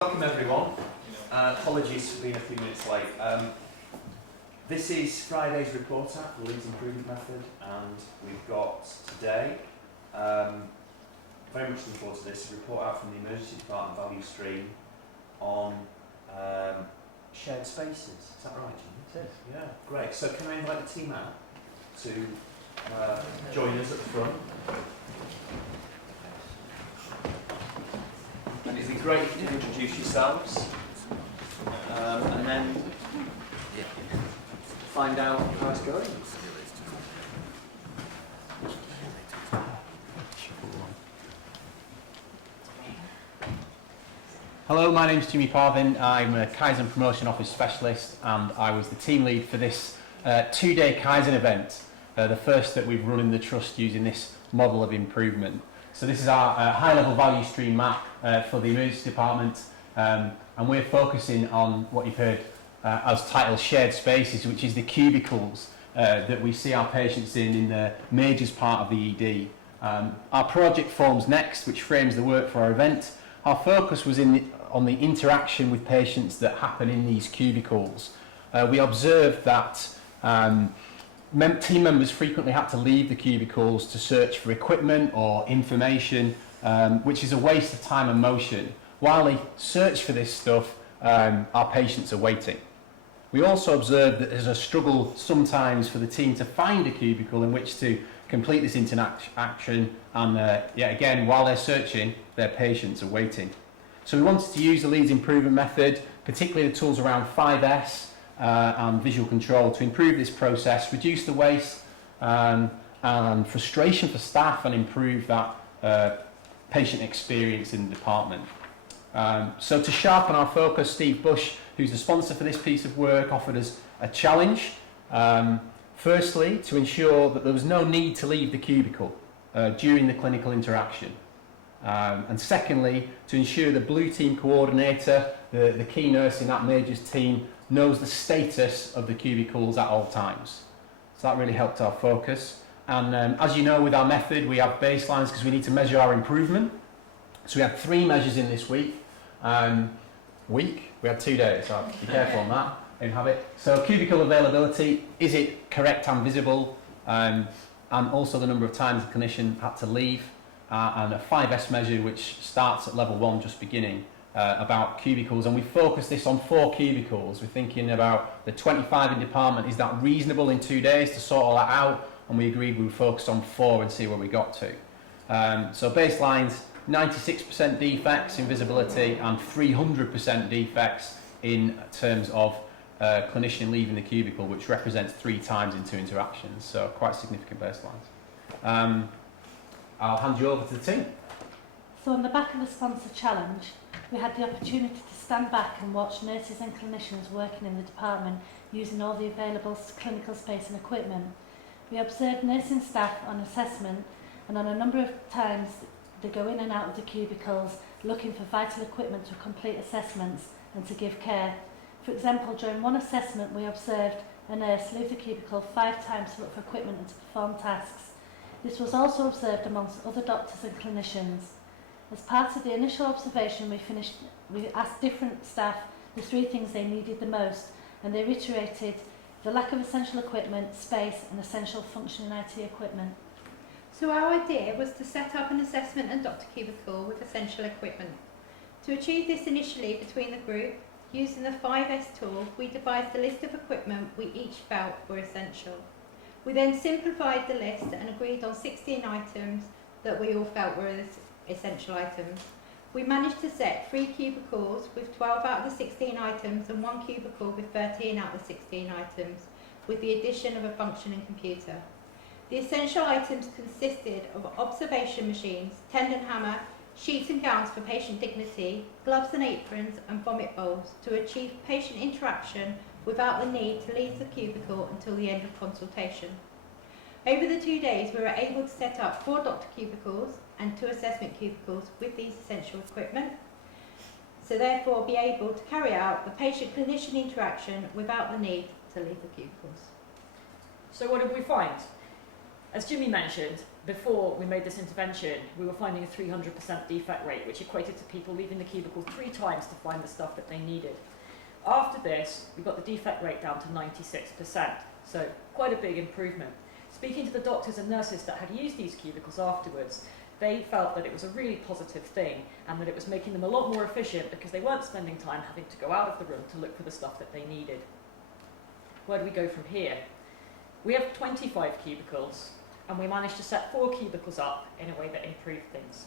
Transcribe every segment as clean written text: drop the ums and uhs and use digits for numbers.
Welcome everyone. Apologies for being a few minutes late. This is Friday's report out for the Leeds Improvement Method, and we've got today, very much looking forward to this, a report out from the Emergency Department value stream on shared spaces. Is that right, Jim? It is. Yeah, great. So can I invite the team out to join us at the front? And it'd be great if you introduce yourselves and then find out how it's going. Hello, my name is Jimmy Parvin. I'm a Kaizen Promotion Office Specialist, and I was the team lead for this two-day Kaizen event, the first that we've run in the Trust using this model of improvement. So this is our high-level value stream map for the Emergency Department, and we're focusing on what you've heard as titled shared spaces, which is the cubicles that we see our patients in the majors part of the ED. Our project forms next, which frames the work for our event. Our focus was on the interaction with patients that happen in these cubicles. We observed that team members frequently had to leave the cubicles to search for equipment or information, which is a waste of time and motion. While they search for this stuff, our patients are waiting. We also observed that there's a struggle sometimes for the team to find a cubicle in which to complete this interaction, and again, while they're searching, their patients are waiting. So we wanted to use the Leeds Improvement Method, particularly the tools around 5S and visual control, to improve this process, reduce the waste and frustration for staff, and improve that patient experience in the department. So to sharpen our focus, Steve Bush, who's the sponsor for this piece of work, offered us a challenge. Firstly, to ensure that there was no need to leave the cubicle during the clinical interaction. And secondly, to ensure the blue team coordinator, the key nurse in that majors team, knows the status of the cubicles at all times. So that really helped our focus. And as you know, with our method, we have baselines because we need to measure our improvement. So we had 3 measures in this week. We had 2 days, so be careful on that. Don't have it. So cubicle availability, is it correct and visible? And also the number of times the clinician had to leave. And a 5S measure which starts at level 1, just beginning, about cubicles. And we focused this on 4 cubicles. We're thinking about the 25 in department. Is that reasonable in 2 days to sort all that out? And we agreed we would focus on 4 and see where we got to. So baselines, 96% defects in visibility and 300% defects in terms of clinician leaving the cubicle, which represents 3 times in 2 interactions. So quite significant baselines. I'll hand you over to the team. So on the back of the sponsor challenge, we had the opportunity to stand back and watch nurses and clinicians working in the department using all the available clinical space and equipment. We observed nursing staff on assessment, and on a number of times they go in and out of the cubicles looking for vital equipment to complete assessments and to give care. For example, during one assessment we observed a nurse leave the cubicle 5 times to look for equipment and to perform tasks. This was also observed amongst other doctors and clinicians. As part of the initial observation, we asked different staff the 3 things they needed the most, and they reiterated the lack of essential equipment, space and essential functioning IT equipment. So our idea was to set up an assessment and doctor cubicle with essential equipment. To achieve this initially between the group, using the 5S tool, we devised a list of equipment we each felt were essential. We then simplified the list and agreed on 16 items that we all felt were essential items. We managed to set 3 cubicles with 12 out of the 16 items and 1 cubicle with 13 out of the 16 items, with the addition of a functioning computer. The essential items consisted of observation machines, tendon hammer, sheets and gowns for patient dignity, gloves and aprons and vomit bowls to achieve patient interaction without the need to leave the cubicle until the end of consultation. Over the 2 days, we were able to set up 4 doctor cubicles and 2 assessment cubicles with these essential equipment, so therefore be able to carry out the patient-clinician interaction without the need to leave the cubicles. So what did we find? As Jimmy mentioned, before we made this intervention, we were finding a 300% defect rate, which equated to people leaving the cubicle 3 times to find the stuff that they needed. After this, we got the defect rate down to 96%, so quite a big improvement. Speaking to the doctors and nurses that had used these cubicles afterwards, they felt that it was a really positive thing and that it was making them a lot more efficient because they weren't spending time having to go out of the room to look for the stuff that they needed. Where do we go from here? We have 25 cubicles and we managed to set 4 cubicles up in a way that improved things.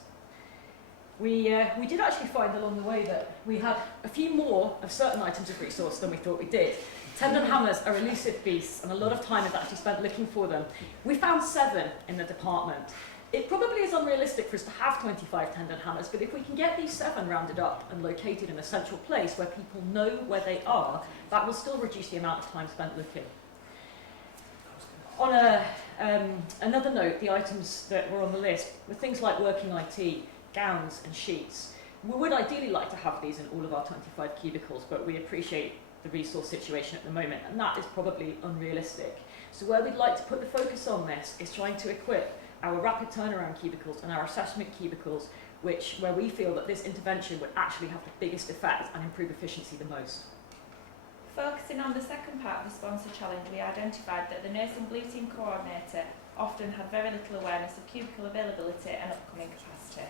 We did actually find along the way that we had a few more of certain items of resource than we thought we did. Tendon hammers are elusive beasts and a lot of time is actually spent looking for them. We found 7 in the department. It probably is unrealistic for us to have 25 tendon hammers, but if we can get these 7 rounded up and located in a central place where people know where they are, that will still reduce the amount of time spent looking. On another note, the items that were on the list were things like working IT, gowns and sheets. We would ideally like to have these in all of our 25 cubicles, but we appreciate the resource situation at the moment, and that is probably unrealistic. So where we'd like to put the focus on this is trying to equip our rapid turnaround cubicles and our assessment cubicles, where we feel that this intervention would actually have the biggest effect and improve efficiency the most. Focusing on the second part of the sponsor challenge, we identified that the nursing blue team coordinator often had very little awareness of cubicle availability and upcoming capacity.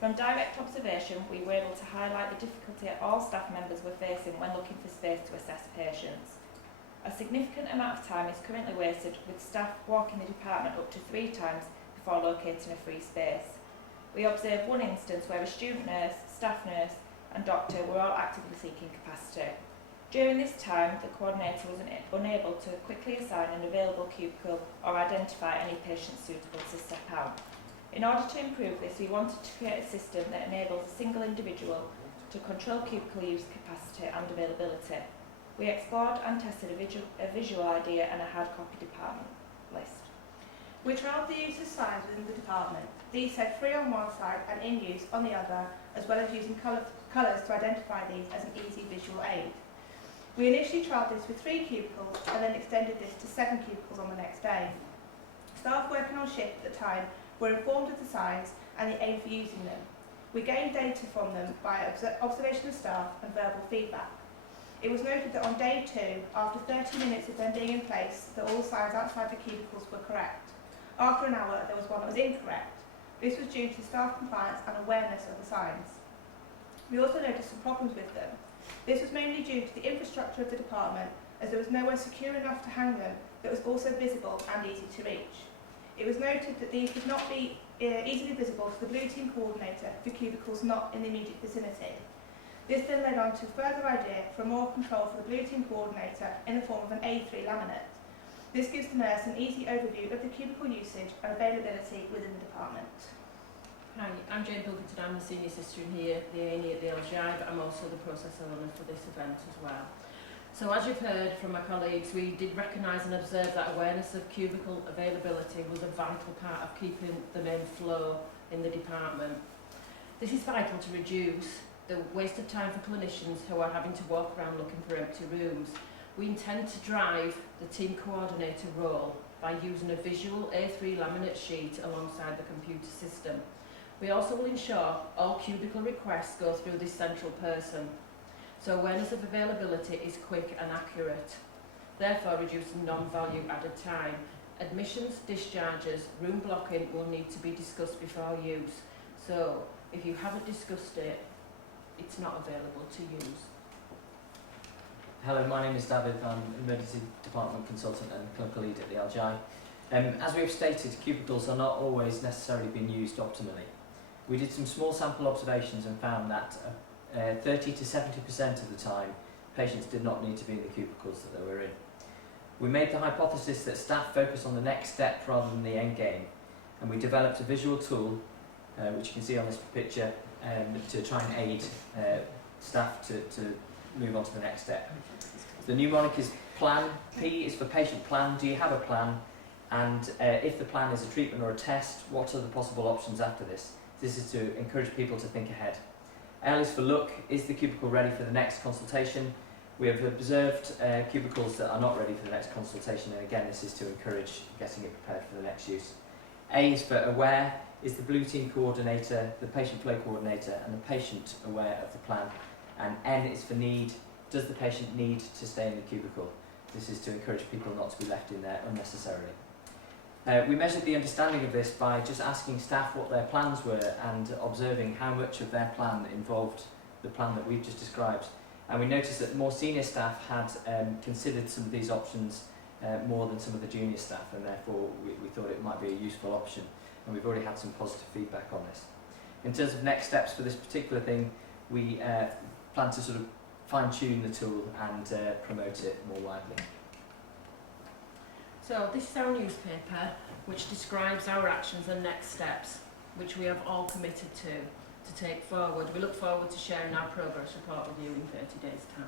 From direct observation, we were able to highlight the difficulty all staff members were facing when looking for space to assess patients. A significant amount of time is currently wasted with staff walking the department up to 3 times before locating a free space. We observed one instance where a student nurse, staff nurse and doctor were all actively seeking capacity. During this time, the coordinator was unable to quickly assign an available cubicle or identify any patients suitable to step out. In order to improve this, we wanted to create a system that enables a single individual to control cubicle use capacity and availability. We explored and tested a visual idea and a hard copy department list. We trialled the use of signs within the department. These said free on one side and in use on the other, as well as using colours to identify these as an easy visual aid. We initially trialled this with 3 cubicles and then extended this to 7 cubicles on the next day. Staff working on shift at the time were informed of the signs and the aim for using them. We gained data from them by observation of staff and verbal feedback. It was noted that on day 2, after 30 minutes of them being in place, that all signs outside the cubicles were correct. After an hour, there was one that was incorrect. This was due to staff compliance and awareness of the signs. We also noticed some problems with them. This was mainly due to the infrastructure of the department, as there was nowhere secure enough to hang them that was also visible and easy to reach. It was noted that these could not be easily visible to the blue team coordinator for cubicles not in the immediate vicinity. This then led on to a further idea for more control for the blue team coordinator in the form of an A3 laminate. This gives the nurse an easy overview of the cubicle usage and availability within the department. Hi, I'm Jane Pilkington. I'm the senior sister in here, the A&E at the LGI, but I'm also the process owner for this event as well. So as you've heard from my colleagues, we did recognise and observe that awareness of cubicle availability was a vital part of keeping the main flow in the department. This is vital to reduce the waste of time for clinicians who are having to walk around looking for empty rooms. We intend to drive the team coordinator role by using a visual A3 laminate sheet alongside the computer system. We also will ensure all cubicle requests go through this central person, so awareness of availability is quick and accurate, therefore reducing non-value added time. Admissions, discharges, room blocking will need to be discussed before use, so if you haven't discussed it, it's not available to use. Hello, my name is David. I'm Emergency Department Consultant and Clinical Lead at the LGI. As we have stated, cubicles are not always necessarily being used optimally. We did some small sample observations and found that 30 to 70% of the time, patients did not need to be in the cubicles that they were in. We made the hypothesis that staff focus on the next step rather than the end game, and we developed a visual tool, which you can see on this picture, to try and aid staff to move on to the next step. The mnemonic is plan. P is for patient plan. Do you have a plan? And if the plan is a treatment or a test, what are the possible options after this? This is to encourage people to think ahead. L is for look. Is the cubicle ready for the next consultation? We have observed cubicles that are not ready for the next consultation, and again this is to encourage getting it prepared for the next use. A is for aware, is the blue team coordinator, the patient flow coordinator, and the patient aware of the plan. And N is for need, does the patient need to stay in the cubicle? This is to encourage people not to be left in there unnecessarily. We measured the understanding of this by just asking staff what their plans were and observing how much of their plan involved the plan that we've just described. And we noticed that more senior staff had considered some of these options more than some of the junior staff, and therefore we thought it might be a useful option. And we've already had some positive feedback on this. In terms of next steps for this particular thing, we plan to sort of fine-tune the tool and promote it more widely. So this is our newspaper, which describes our actions and next steps, which we have all committed to take forward. We look forward to sharing our progress report with you in 30 days' time.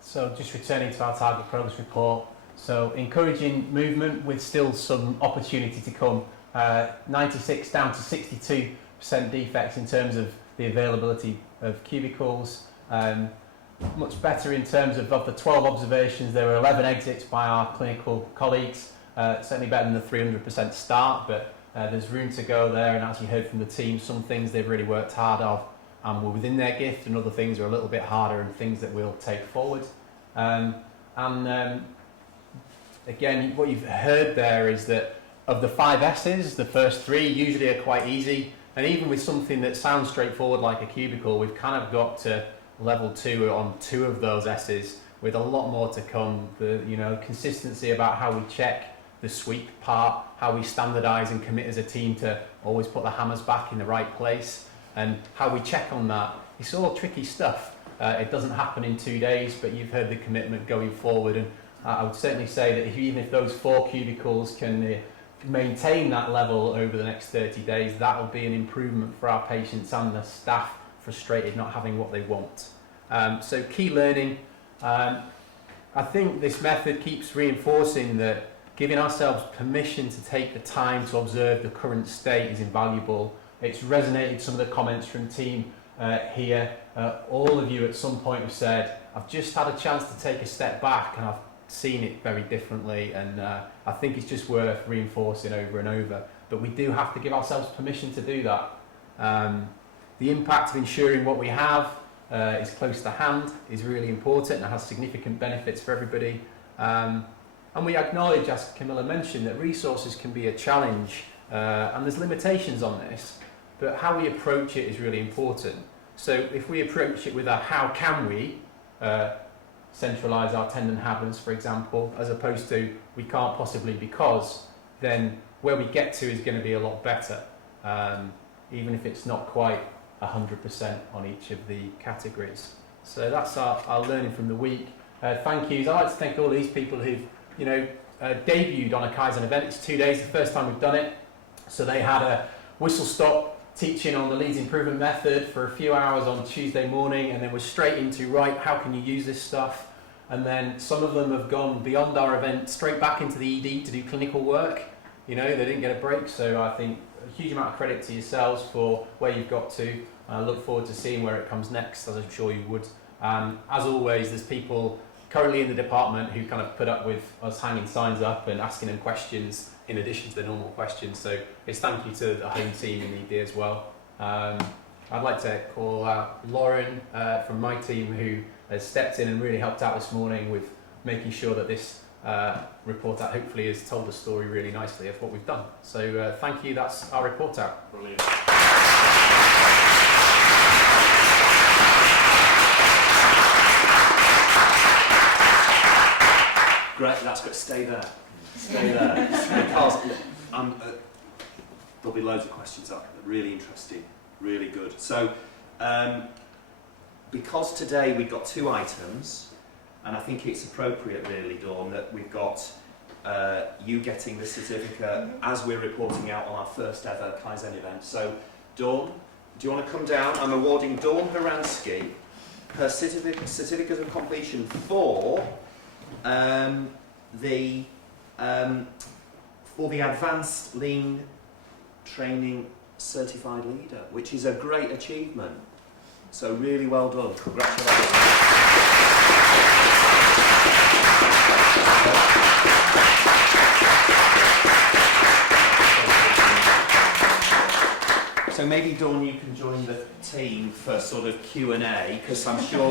So just returning to our target progress report, so encouraging movement with still some opportunity to come. 96 down to 62% defects in terms of the availability of cubicles. Much better in terms of the 12 observations, there were 11 exits by our clinical colleagues. Certainly better than the 300% start, but there's room to go there, and as you heard from the team, some things they've really worked hard on and were within their gift, and other things are a little bit harder and things that we'll take forward. Again, what you've heard there is that of the 5 S's, the first 3 usually are quite easy, and even with something that sounds straightforward like a cubicle, we've kind of got to level 2 on 2 of those S's, with a lot more to come. The consistency about how we check the sweep part, how we standardise and commit as a team to always put the hammers back in the right place, and how we check on that. It's all tricky stuff. It doesn't happen in 2 days, but you've heard the commitment going forward, and I would certainly say that even if those 4 cubicles can maintain that level over the next 30 days, that will be an improvement for our patients and the staff frustrated not having what they want. So key learning. I think this method keeps reinforcing that giving ourselves permission to take the time to observe the current state is invaluable. It's resonated some of the comments from team here. All of you at some point have said, I've just had a chance to take a step back and I've seen it very differently, and I think it's just worth reinforcing over and over. But we do have to give ourselves permission to do that. The impact of ensuring what we have is close to hand is really important and has significant benefits for everybody. And we acknowledge, as Camilla mentioned, that resources can be a challenge and there's limitations on this, but how we approach it is really important. So if we approach it with a how can we centralise our tendon habits, for example, as opposed to we can't possibly because, then where we get to is going to be a lot better, even if it's not quite 100% on each of the categories. So that's our learning from the week. Thank yous. I'd like to thank all these people who've debuted on a Kaizen event. It's 2 days, the first time we've done it. So they had a whistle-stop teaching on the Leeds improvement method for a few hours on Tuesday morning, and then we're straight into, right, how can you use this stuff? And then some of them have gone beyond our event, straight back into the ED to do clinical work. They didn't get a break, so I think a huge amount of credit to yourselves for where you've got to. I look forward to seeing where it comes next, as I'm sure you would. As always, there's people currently in the department who kind of put up with us hanging signs up and asking them questions in addition to the normal questions. So it's thank you to the home team in ED as well. I'd like to call out Lauren from my team, who has stepped in and really helped out this morning with making sure that this report out hopefully has told the story really nicely of what we've done. So thank you, that's our report out. Brilliant. Great, that's good. Stay there. Stay there. Because there'll be loads of questions up. Really interesting, really good. So, because today we've got 2 items, and I think it's appropriate really, Dawn, that we've got you getting the certificate as we're reporting out on our first ever Kaizen event. So, Dawn, do you want to come down? I'm awarding Dawn Horansky her certificate of completion for the Advanced Lean Training Certified Leader, which is a great achievement. So really well done. Congratulations. So maybe Dawn, you can join the team for sort of Q&A, because I'm sure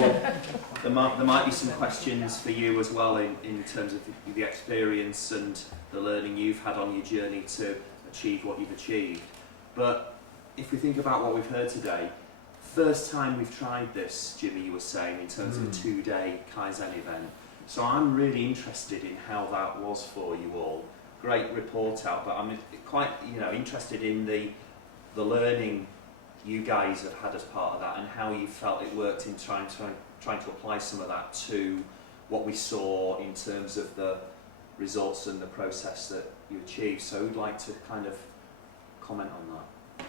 there might be some questions for you as well in terms of the experience and the learning you've had on your journey to achieve what you've achieved. But if we think about what we've heard today, first time we've tried this, Jimmy, you were saying, in terms of a 2-day Kaizen event. So I'm really interested in how that was for you all. Great report out, but I'm quite, interested in the learning you guys have had as part of that and how you felt it worked in trying to apply some of that to what we saw in terms of the results and the process that you achieved. So who'd like to kind of comment on that?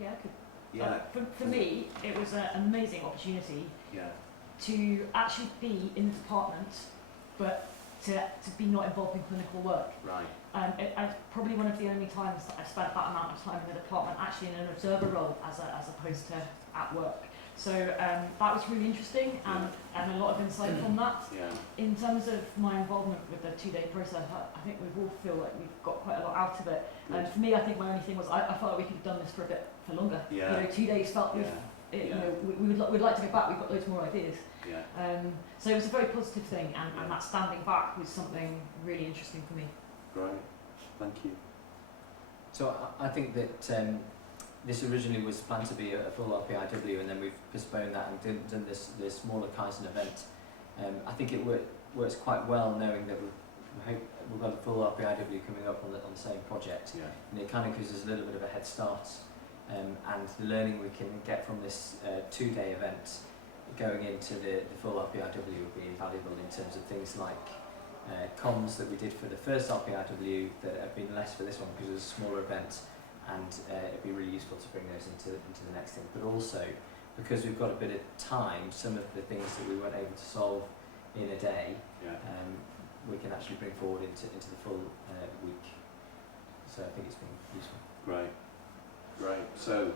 Yeah, I could. Yeah. For me, it was an amazing opportunity Yeah. to actually be in the department, but to be not involved in clinical work. Right. It's probably one of the only times that I've spent that amount of time in the department actually in an observer role as opposed to at work. So that was really interesting and a lot of insight from that. Yeah. In terms of my involvement with the 2-day process, I think we all feel like we've got quite a lot out of it. And for me, I think my only thing was I felt like we could have done this for a bit for longer. Yeah. 2 days felt we'd like to go back. We've got loads more ideas. Yeah. So it was a very positive thing, and that standing back was something really interesting for me. Great. Thank you. So I think that this originally was planned to be a full RPIW, and then we've postponed that and done this smaller Kaizen event. I think it works quite well, knowing that we've got a full RPIW coming up on the same project, and it kind of gives us a little bit of a head start. And the learning we can get from this 2-day event going into the full RPIW will be invaluable in terms of things like comms that we did for the first RPIW that have been less for this one because it was a smaller event, and it'd be really useful to bring those into the next thing. But also, because we've got a bit of time, some of the things that we weren't able to solve in a day, we can actually bring forward into the full week. So I think it's been useful. Great. So,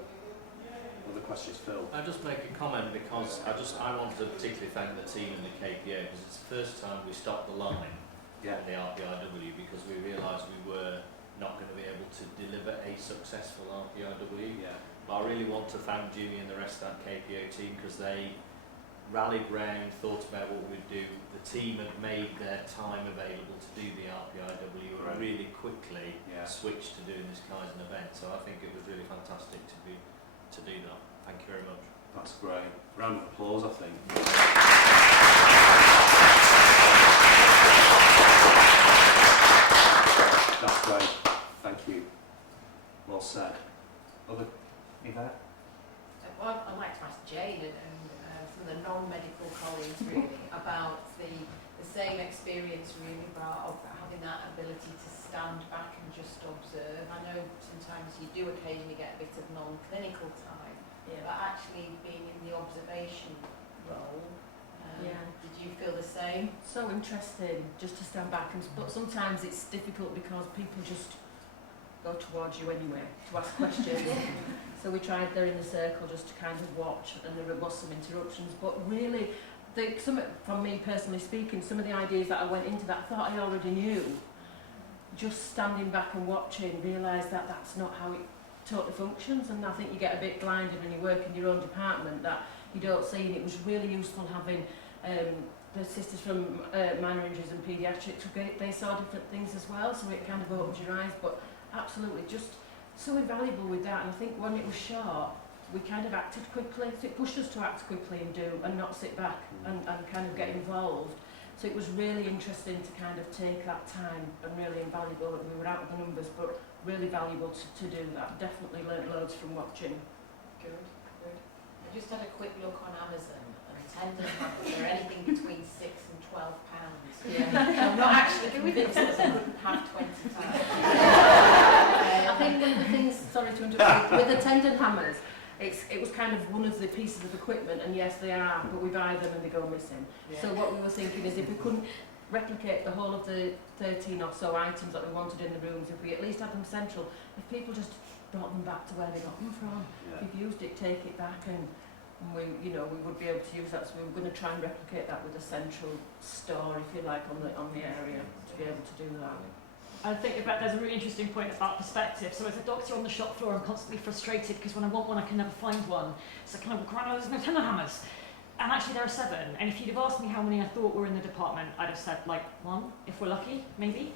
other questions, Phil? I'll just make a comment because I want to particularly thank the team and the KPO, because it's the first time we stopped the line on the RPIW, because we realised we were not going to be able to deliver a successful RPIW. But I really want to thank Jimmy and the rest of that KPO team, because they rallied round, thought about what we'd do. The team had made their time available to do the RPIW and really quickly switched to doing this Kaizen event. So I think it was really fantastic to do that. Thank you very much. That's great. Round of applause, I think. That's great. Thank you. Well said. Other Yvette? Well, I'd like to ask Jane and some of the non-medical colleagues really about the same experience really about having that ability to stand back and just observe. I know sometimes you do occasionally get a bit of non-clinical time, but actually being in the observation role, did you feel the same? So interesting just to stand back, but sometimes it's difficult because people just go towards you anyway to ask questions. So we tried there in the circle just to kind of watch, and there was some interruptions, but really, from me personally speaking, some of the ideas that I went into that I thought I already knew, just standing back and watching, realised that that's not how it totally functions, and I think you get a bit blinded when you work in your own department that you don't see, and it was really useful having the sisters from minor injuries and paediatrics, they saw different things as well, so it kind of opens your eyes, but absolutely just so invaluable with that. And I think when it was short, we kind of acted quickly, so it pushed us to act quickly and not sit back and kind of get involved. So it was really interesting to kind of take that time, and really invaluable that we were out with the numbers, but really valuable to do that. Definitely learnt loads from watching. Good. I just had a quick look on Amazon, and tendon hammers are anything between £6 and £12. I'm not actually convinced that I couldn't have 20 times. I think one of the things, sorry to interrupt, with the tendon hammers, it was kind of one of the pieces of equipment, and yes they are, but we buy them and they go missing. So what we were thinking is if we couldn't replicate the whole of the 13 or so items that we wanted in the rooms, if we at least had them central, if people just brought them back to where they got them from, if you've used it, take it back, and we would be able to use that. So we were going to try and replicate that with a central store, if you like, on the area, to be able to do that. I think about there's a really interesting point about perspective. So as a doctor on the shop floor, I'm constantly frustrated because when I want one, I can never find one. So can I walk around, there's no tender hammers. And actually there are 7. And if you'd have asked me how many I thought were in the department, I'd have said like 1, if we're lucky, maybe.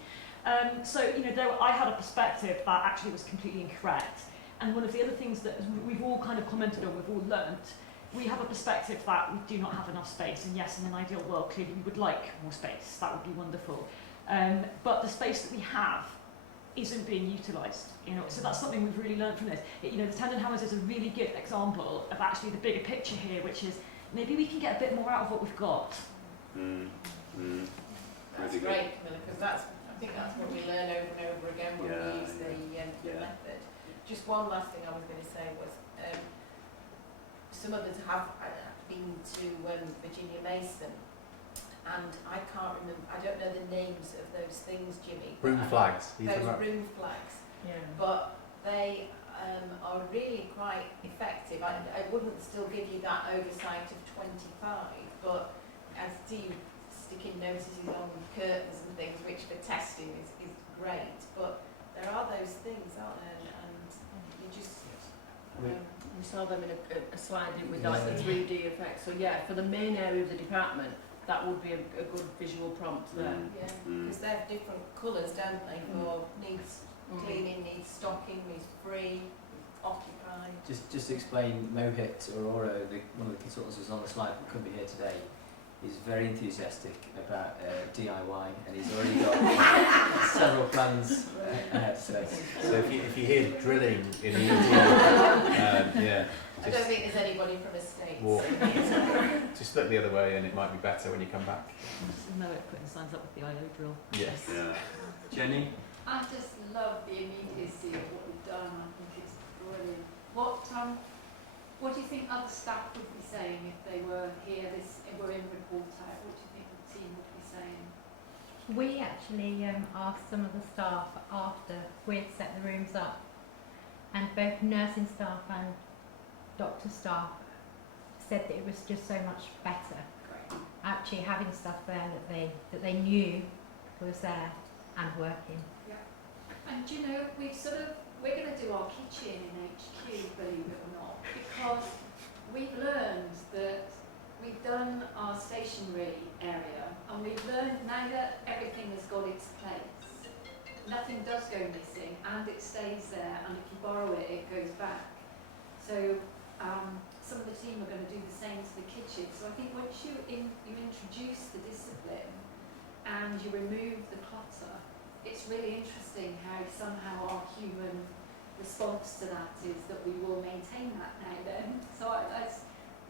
So, you know, I had a perspective that actually was completely incorrect. And one of the other things that we've all kind of commented on, we've all learnt, we have a perspective that we do not have enough space. And yes, in an ideal world, clearly we would like more space. That would be wonderful. But the space that we have isn't being utilised. You know, so that's something we've really learned from this. You know, the tendon hammers is a really good example of actually the bigger picture here, which is maybe we can get a bit more out of what we've got. That's great, Camilla, because I think that's what we learn over and over again when we use the method. Just one last thing I was going to say was, some of us have been to Virginia Mason, and I can't remember, I don't know the names of those things, Jimmy. Room flags. Those room flags. Yeah. But they are really quite effective. I wouldn't still give you that oversight of 25, but I see you sticking notices on curtains and things, which for testing is great. But there are those things, aren't there? And you just... we saw them in a slide with like the 3D effects. So yeah, for the main area of the department, that would be a good visual prompt there. Yeah, because they have different colours, don't they? For needs cleaning, needs stocking, needs free, occupied. Just explain, Mohit Aurora, one of the consultants who was on the slide but couldn't be here today, is very enthusiastic about DIY, and he's already got several plans ahead. So if you hear drilling in the yeah. I don't think there's anybody from a state. Just look the other way and it might be better when you come back. No, putting signs up with the IO drill. Yes. Yeah. Jenny? I just love the immediacy of what we've done. I think it's brilliant. What do you think other staff would be saying if they were here, were in report out? What do you think the team would be saying? We actually asked some of the staff after we'd set the rooms up, and both nursing staff and doctor staff said that it was just so much better. Great. Actually having stuff there that they knew was there and working. Yeah. And you know, we're going to do our kitchen in HQ, believe it or not, because we've learned that we've done our stationery area, and we've learned now that everything has got its place. Nothing does go missing, and it stays there, and if you borrow it, it goes back. So some of the team are going to do the same to the kitchen. So I think once you introduce the discipline and you remove the clutter, it's really interesting how somehow our human response to that is that we will maintain that now then. So that's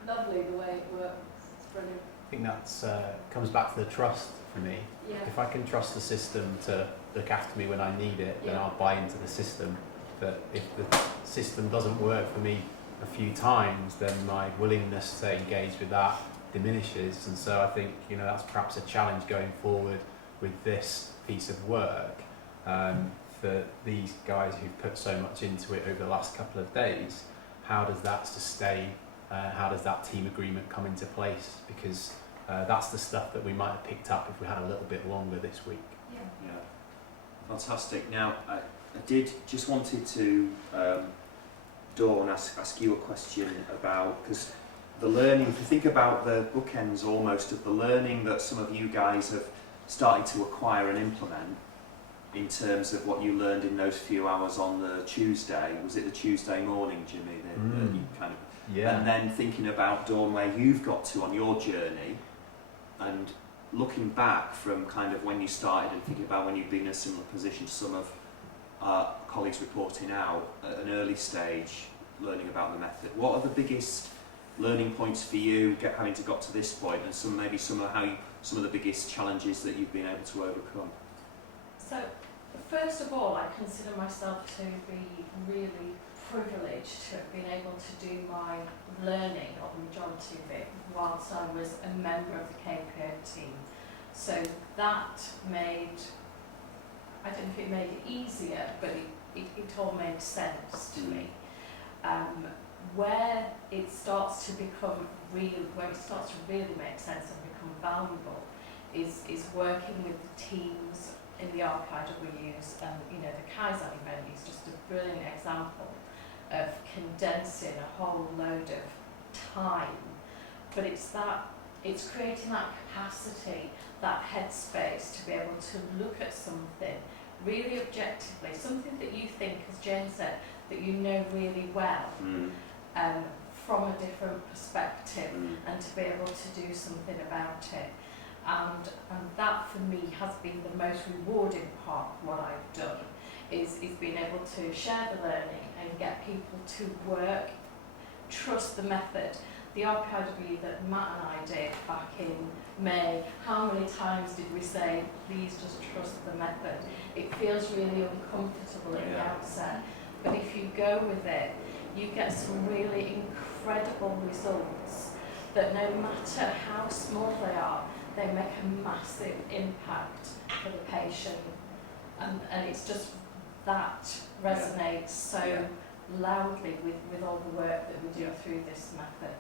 lovely the way it works. It's brilliant. I think that comes back to the trust for me. Yeah. If I can trust the system to look after me when I need it, then I'll buy into the system. But if the system doesn't work for me a few times, then my willingness to engage with that diminishes. And so I think, you know, that's perhaps a challenge going forward with this piece of work for these guys who've put so much into it over the last couple of days. How does that sustain? How does that team agreement come into place? Because that's the stuff that we might have picked up if we had a little bit longer this week. Yeah. Fantastic. Now, I did just wanted to Dawn, ask you a question about, because the learning, if you think about the bookends almost of the learning that some of you guys have started to acquire and implement in terms of what you learned in those few hours on the Tuesday, was it the Tuesday morning, Jimmy, that you kind of, and then thinking about, Dawn, where you've got to on your journey, and looking back from kind of when you started and thinking about when you've been in a similar position to some of colleagues reporting out at an early stage, learning about the method. What are the biggest learning points for you, having to got to this point, and some of the biggest challenges that you've been able to overcome? So, first of all, I consider myself to be really privileged to have been able to do my learning, or the majority of it, whilst I was a member of the KPO team. So that made, I don't know if it made it easier, but it all made sense to me. Where it starts to become real, where it starts to really make sense and become valuable is working with the teams in the RPIWs, and you know, the Kaizen event is just a brilliant example of condensing a whole load of time, but it's creating that capacity, that headspace to be able to look at something really objectively, something that you think, as Jane said, that you know really well, from a different perspective, and to be able to do something about it. And that for me has been the most rewarding part of what I've done, is being able to share the learning and get people to work, trust the method. The RPIW that Matt and I did back in May, how many times did we say, please just trust the method? It feels really uncomfortable at the outset, but if you go with it, you get some really incredible results that no matter how small they are, they make a massive impact for the patient. And it's just that resonates so loudly with all the work that we do through this method.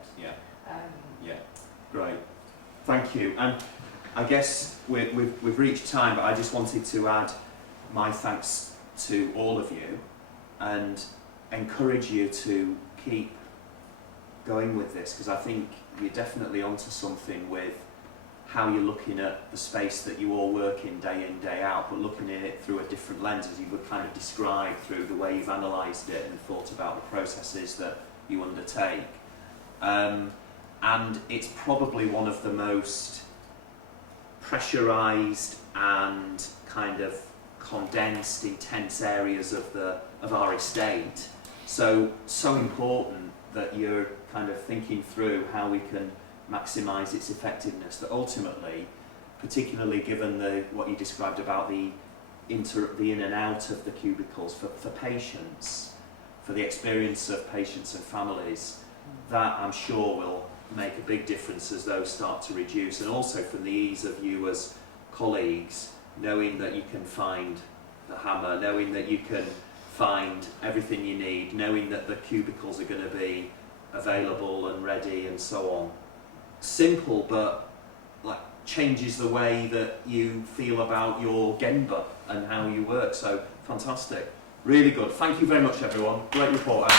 Great, thank you. And I guess we've reached time, but I just wanted to add my thanks to all of you and encourage you to keep going with this, because I think you're definitely onto something with how you're looking at the space that you all work in, day out, but looking at it through a different lens, as you would kind of describe through the way you've analysed it and thought about the processes that you undertake. And it's probably one of the most pressurised and kind of condensed, intense areas of our estate. So important that you're kind of thinking through how we can maximise its effectiveness, that ultimately, particularly given what you described about the in and out of the cubicles for patients, for the experience of patients and families, that I'm sure will make a big difference as those start to reduce, and also from the ease of you as colleagues, knowing that you can find the hammer, knowing that you can find everything you need, knowing that the cubicles are going to be available and ready and so on. Simple, but like changes the way that you feel about your Genba and how you work. So fantastic, really good. Thank you very much, everyone. Great report.